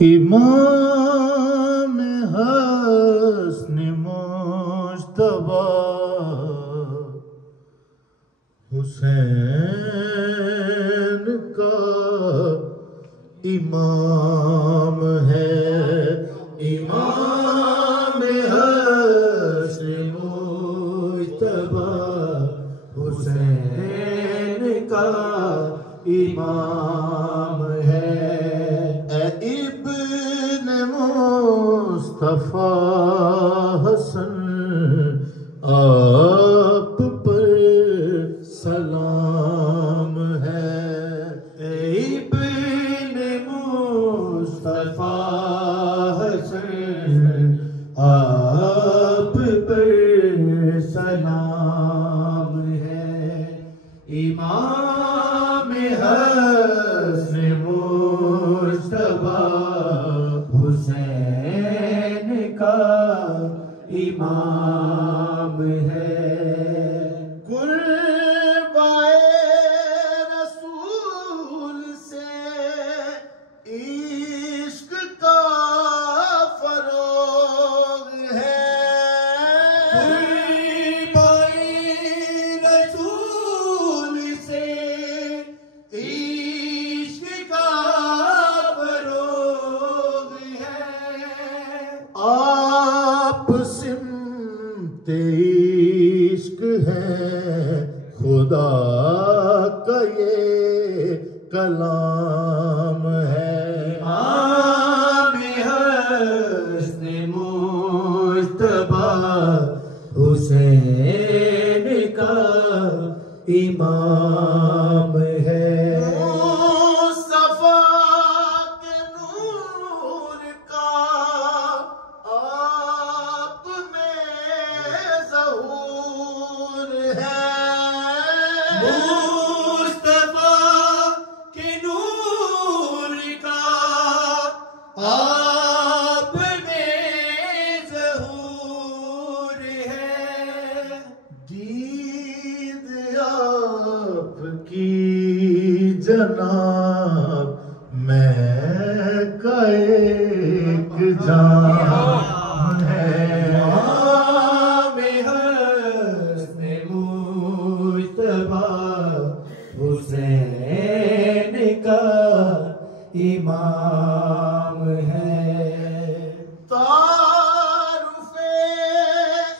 امام حسن مجتبی حسین کا امام ہے، امام حسن مجتبی حسین کا امام ہے۔ اے ابن مصطفیٰ حسن آپ پر سلام ہے، اے ابن مصطفیٰ حسن آپ پر سلام ہے۔ امام حسن مجتبی حسین کا امام ہے۔ قربائے رسول سے عشق کا فروغ ہے، قربائے رسول سے عشق کا فروغ ہے۔ آپ سمت عشق ہے، خدا کا یہ کلام ہے۔ امام حسن مجتبی حسین کا امام ہے۔ مصطفیٰ کے نور کا آپ میں ظہور ہے، مصطفیٰ کے نور کا آپ میں ظہور ہے۔ دید آپ کی جناب میں کا ایک جام ہے۔ امام حسن مجتبی حسین کا امام ہے۔ تعارف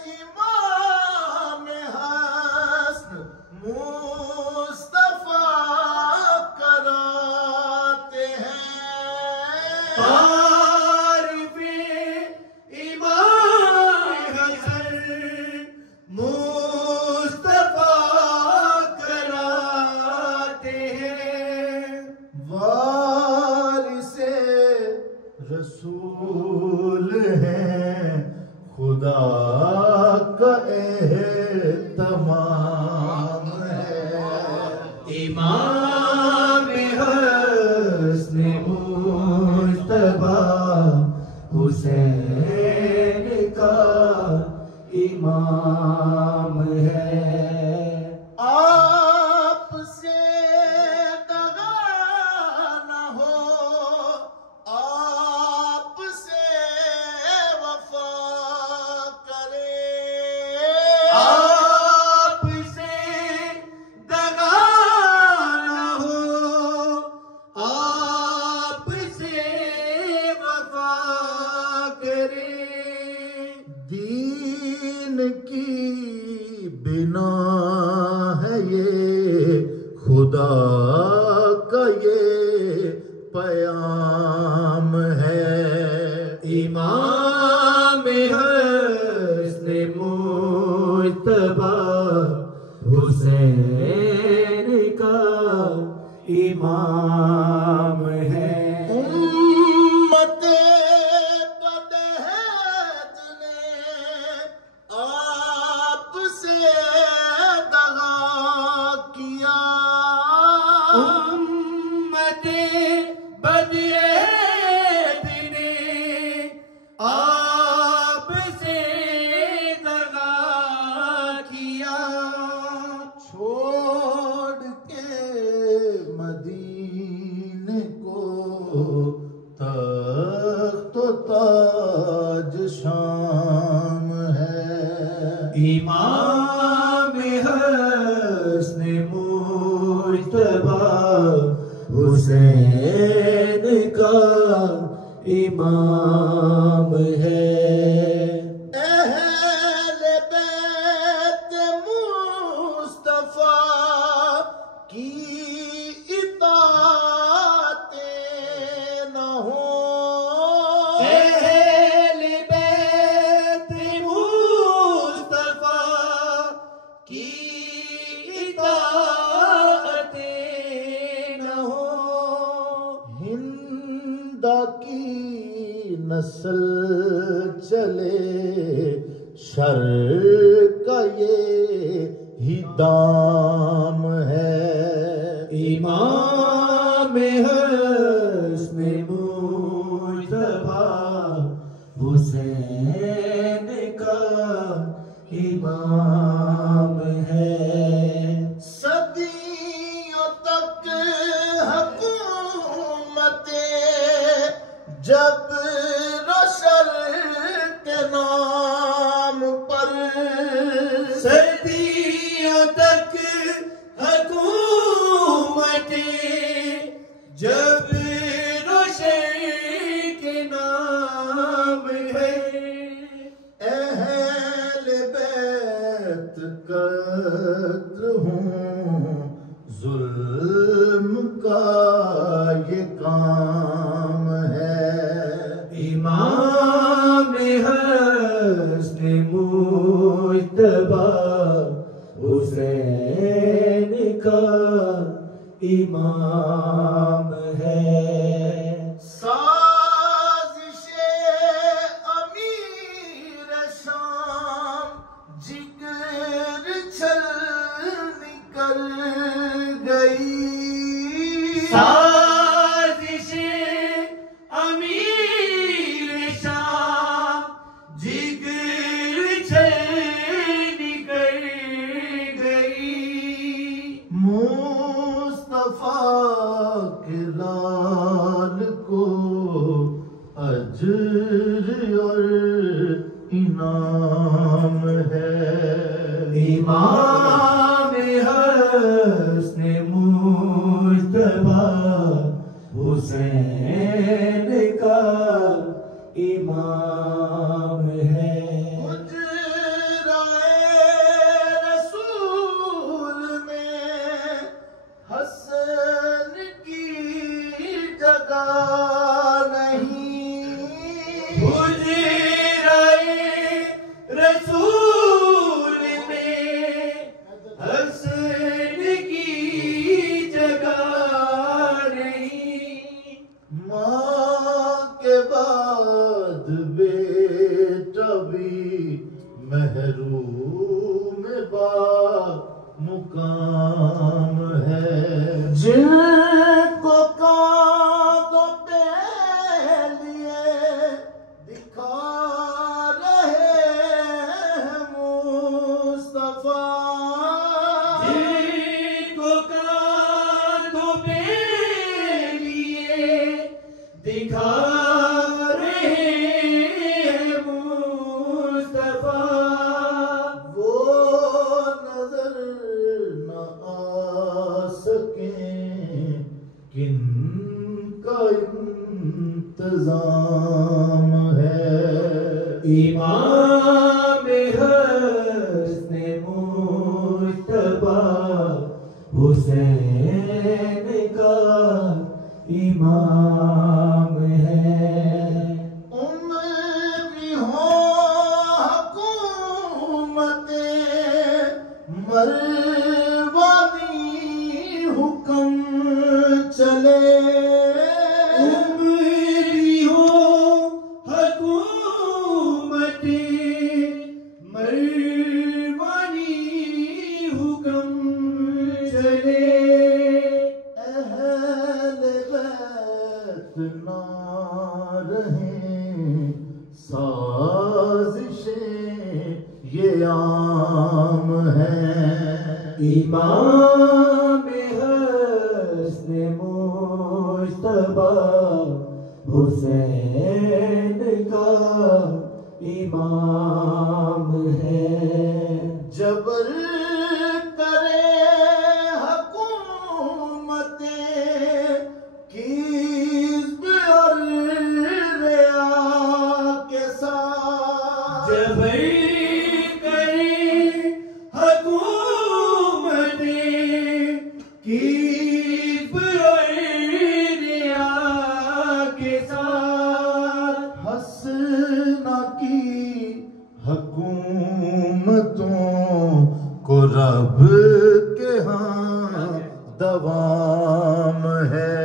امام حسن مصطفیٰ کراتے ہیں، تعارف امام حسن مصطفیٰ کراتے ہیں۔ وارث رسول ہیں، خدا کا اہتمام ہے۔ امام حسن مجتبی حسین کا امام ہے۔ آپ سے دغا نہ ہو، آپ سے وفا کرے، آپ سے دغا نہ امام حسن مجتبی حسین کا امام ہے اہل بیت مصطفیٰ کی اطاعتیں نہ ہوں اہل بیت مصطفیٰ کی اطاعتیں نہ ہوں ہند کی نسل چلے شر کا یہ دام ہے امام حسن مجتبی حسین کا امام ہے صدیوں تک حکومتیں جب رسل کے نام پر صدیوں تک حکومتیں جب رسل کے نام ہے اہل بیت قتل ہوں ظلم کا یہ کام ہے امام حسن مجتبی حسین کا امام ہے سازش امیر شام جگر چھل نکل گئی سازش امیر شام جگر چھل نکل گئی مصطفیٰ کے لال کو اجر اور انعام ہے امام حسن مجتبی حسین کا امام ہے رسول میں حسن کی جگہ نہیں رسول میں حسن کی جگہ نہیں ماں کے بعد بیٹا بھی محروم با مقام ہے جن کو کانٹوں پہ لیے دکھا رہے ہیں مصطفیٰ جن کو کانٹوں پہ لیے دکھا رہے ہیں مصطفیٰ وہ نظر نہ آ سکیں کن کا انتظام ہے امام حسن مجتبی حسین کا امام ہے عمری ہو حکومتیں مروانی حکم چلے عمری ہو حکومتیں مروانی حکم چلے اہل بیت نہ رہیں سازشیں یہ عام ہیں امام حسن مجتبی حسین کا امام ہے جبر کرے حکومتیں کیسب اور ریا کے ساتھ جبر کرے حکومتیں کیسب اور ریا کے ساتھ حسنا کی حکومتوں کو رب کے ہاں دوام ہے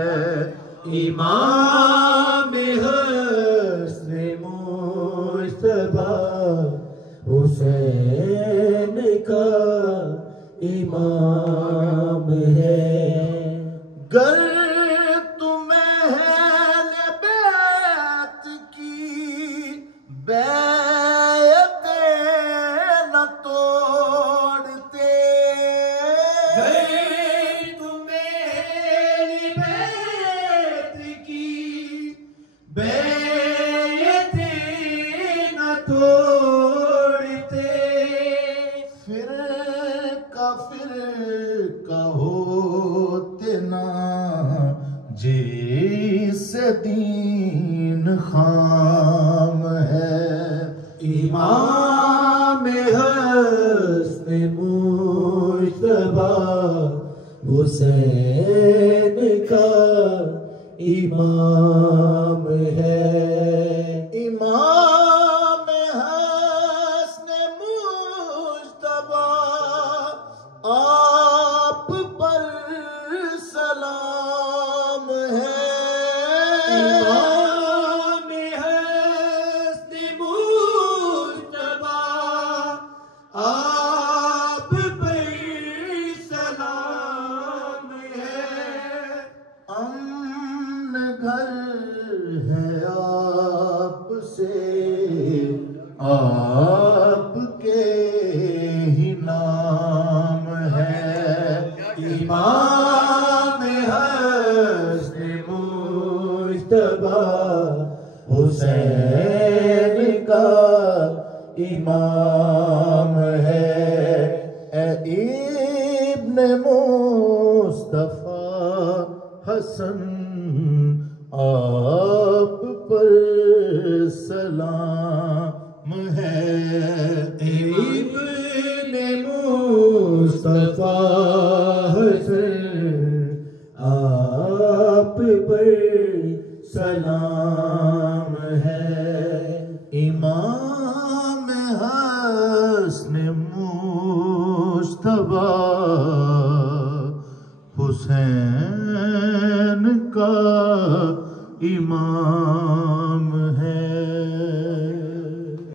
امام حسن مجتبیٰ حسین کا امام ہے گر تمہیں اہل بیت کی بیعت نہ توڑتے گئے تمہیں اہل بیت کی بیعت نہ توڑتے فرقہ ہوتے نا جس دین خام ہے امام حسن مجتبیٰ حسین کا امام ہے امام حسن مجتبیٰ آپ پر سلام ہے امام حسن مجتبیٰ آپ پر سلام ہے امن گھر ہے آپ سے آپ کے ہی نام ہے امام حسن مجتبیٰ حسین کا امام ہے اے ابن مصطفیٰ حسن آپ پر سلام ہے ابن مصطفیٰ حسن آپ پر سلام ہے امام حسن مجتبیٰ حسین کا امام